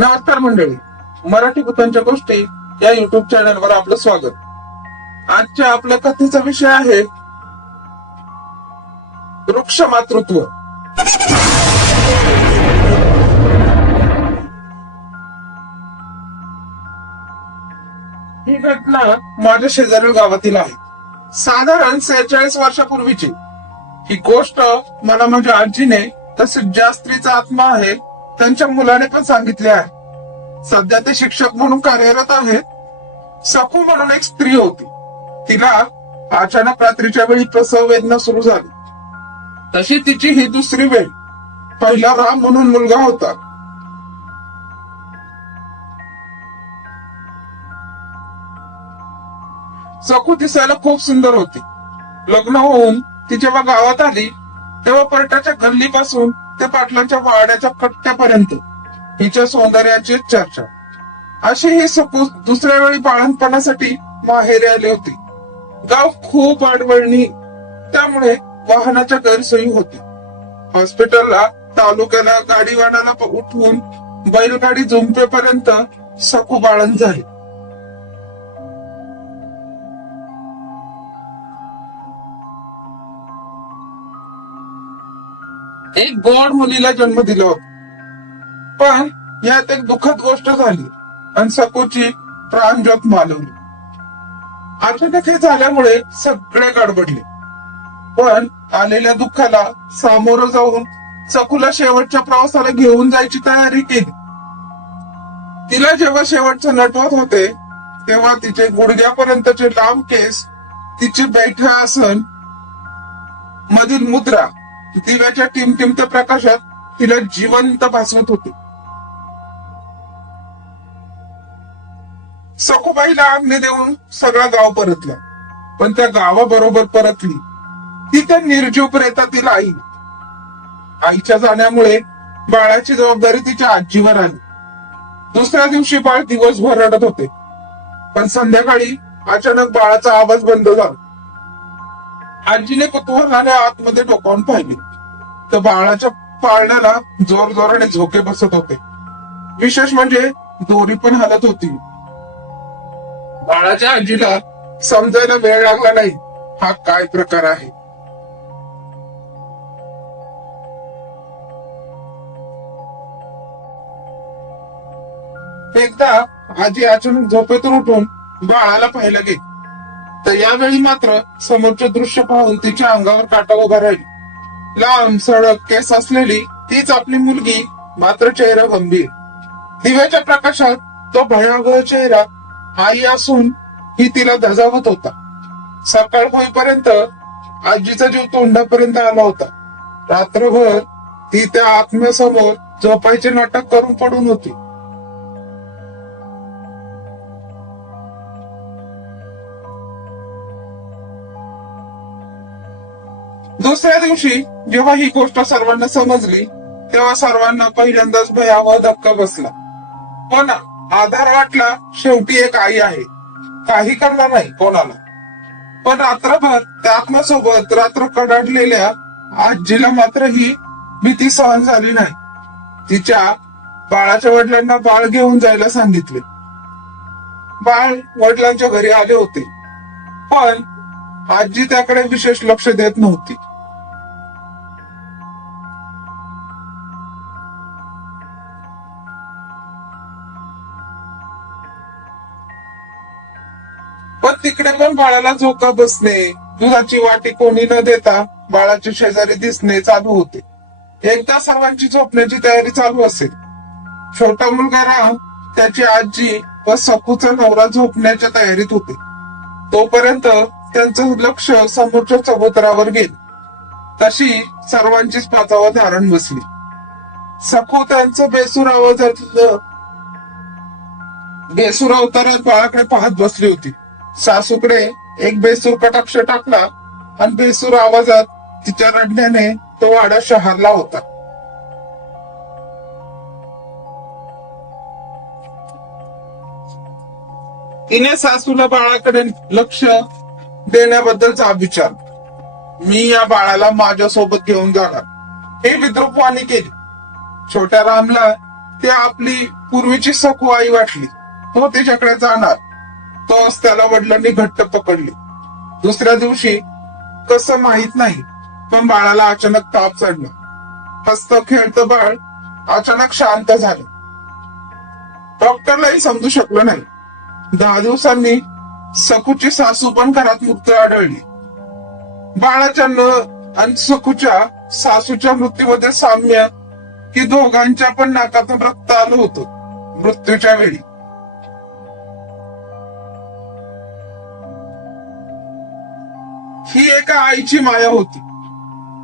नमस्कार मंडळी, मराठी भूतांच्या गोष्टी या युट्यूब चॅनलवर आपलं स्वागत। आजच्या आपल्या कथेचा विषय आहे वृक्ष मातृत्व। ही घटना माझ्या शेजारील गावातील आहे, साधारण 46 वर्षापूर्वीची। ही गोष्ट मला माझ्या आजीने, तसेच ज्या स्त्रीचा आत्मा आहे त्यांच्या मुलाने पण सांगितले आहे। सध्या ते शिक्षक म्हणून कार्यरत आहेत। सखू म्हणून एक स्त्री होती, तिला अचानक रात्रीच्या वेळी प्रसव वेदना सुरू झाली। तशी तिची ही दुसरी वेळ। पहिला राम म्हणून मुलगा होता। सखू दिसायला खूप सुंदर होती। लग्न होऊन ती जेव्हा गावात आली तेव्हा पर्यटाच्या गल्लीपासून ते पाटलांच्या वाड्याच्या कट्ट्यापर्यंत हिच्या सौंदर्याची चर्चा। अशी ही सखू दुसऱ्या वेळी बाळंतपणासाठी माहेरी आली होती। गाव खूप आडवळणी, त्यामुळे वाहनाच्या गैरसोयी होती। हॉस्पिटलला, तालुक्याला गाडीवानाला उठवून बैलगाडी झुंपेपर्यंत सखू बाळंत झाली। एक गोड मुलीला जन्म दिला होता, पण यात एक दुःखद गोष्ट झाली आणि सखूची प्राणज्योत मालवली। अचानक हे झाल्यामुळे सगळे गडबडले, पण आलेल्या दुःखाला सामोरं जाऊन सखूला शेवटच्या प्रवासाला घेऊन जायची तयारी केली। तिला जेव्हा शेवटचं नटवत होते तेव्हा तिचे गुडघ्यापर्यंतचे लांब केस, तिचे बैठे आसन, मधील मुद्रा दिव्याच्या टिमटिमत्या प्रकाशात तिला जिवंत भासवत होते। सखूबाईला आज्ञा देऊन सगळा गाव परतला, पण त्या गावाबरोबर परतली ती त्या निर्जीव प्रेतातील आई। आईच्या जाण्यामुळे बाळाची जबाबदारी तिच्या आजीवर आली। दुसऱ्या दिवशी बाळ दिवसभर रडत होते, पण संध्याकाळी अचानक बाळाचा आवाज बंद झाला। आजीने कुतूहलाने आतमध्ये डोकावून पाहिले तर बाळाच्या पाळण्याला जोर जोराने झोके बसत होते। विशेष म्हणजे दोरी पण हलत होती। बाळाच्या आजीला समजायला वेळ लागला नाही हा काय प्रकार आहे। एकदा आजी अचानक झोपेतून उठून बाळाला पाहायला गेली, तर यावेळी मात्र समोरचे दृश्य पाहून तिच्या अंगावर काटा उभा राहिली। लांब सडक केस असलेली तीच आपली मुलगी, मात्र चेहरा गंभीर। दिव्याच्या प्रकाशात तो भयावह चेहरा आई असून ही तिला धजावत होता। सकाळ होईपर्यंत आजीचा जीव तोंडापर्यंत आला होता। रात्रभर ती त्या आत्म्यासमोर झोपायचे नाटक करून पडून होती। दुसऱ्या दिवशी जेव्हा ही गोष्ट सर्वांना समजली तेव्हा सर्वांना पहिल्यांदाच भयावह धक्का बसला, पण आधार वाटला। शेवटी एक आई आहे, काही करणार नाही कोणाला। पण रात्रभर त्या आत्म्यासोबत रात्र कडाडलेल्या आजीला मात्र ही भीती सहन झाली नाही। तिच्या बाळाच्या वडिलांना बाळ घेऊन जायला सांगितले। बाळ वडिलांच्या घरी आले होते, पण आजी त्याकडे विशेष लक्ष देत नव्हती। पण तिकडे पण बाळाला झोका बसणे, दुधाची वाटी कोणी न देता बाळाच्या शेजारी दिसणे चालू होते। एकदा सर्वांची झोपण्याची तयारी चालू असेल। छोटा मुलगा राम, त्याची आजी व सखूचा नवरा झोपण्याच्या तयारीत होते। तोपर्यंत त्यांचं लक्ष समोरच्या चबुतरावर गेलं। तशी सर्वांचीच पाचावर धारण बसली। सखू त्यांचं बेसूर अवतारात बाळाकडे पाहत बसली होती। सासूकडे एक बेसूर कटाक्ष टाकला आणि बेसूर आवाजात तिच्या रडण्याने तो वाडा शहरला होता। तिने सासूला बाळाकडे लक्ष देण्याबद्दलचा विचार, मी या बाळाला माझ्या सोबत घेऊन जाणार, हे विद्रूपवाणी केली। छोट्या रामला ती आपली पूर्वीची सखू आई वाटली. तो तिच्याकडे जाणार. तोच त्याला वडिलांनी घट्ट पकडले. दुसऱ्या दिवशी कसं माहित नाही, पण बाळाला अचानक ताप चढला. हसत खेळतं बाळ अचानक शांत झालं. डॉक्टरलाही समजू शकलं नाही. 10 दिवसांनी सखूची सासू पण घरात मृत आढळली. बाळाच्या आणि सखूच्या सासूच्या मृत्यूमध्ये साम्य की दोघांच्या पण नाकातून रक्त आलं होतं मृत्यूच्या वेळी. ही एका आईची माया होती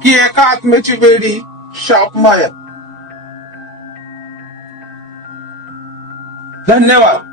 की एका आत्म्याची वेडी शाप माया. धन्यवाद.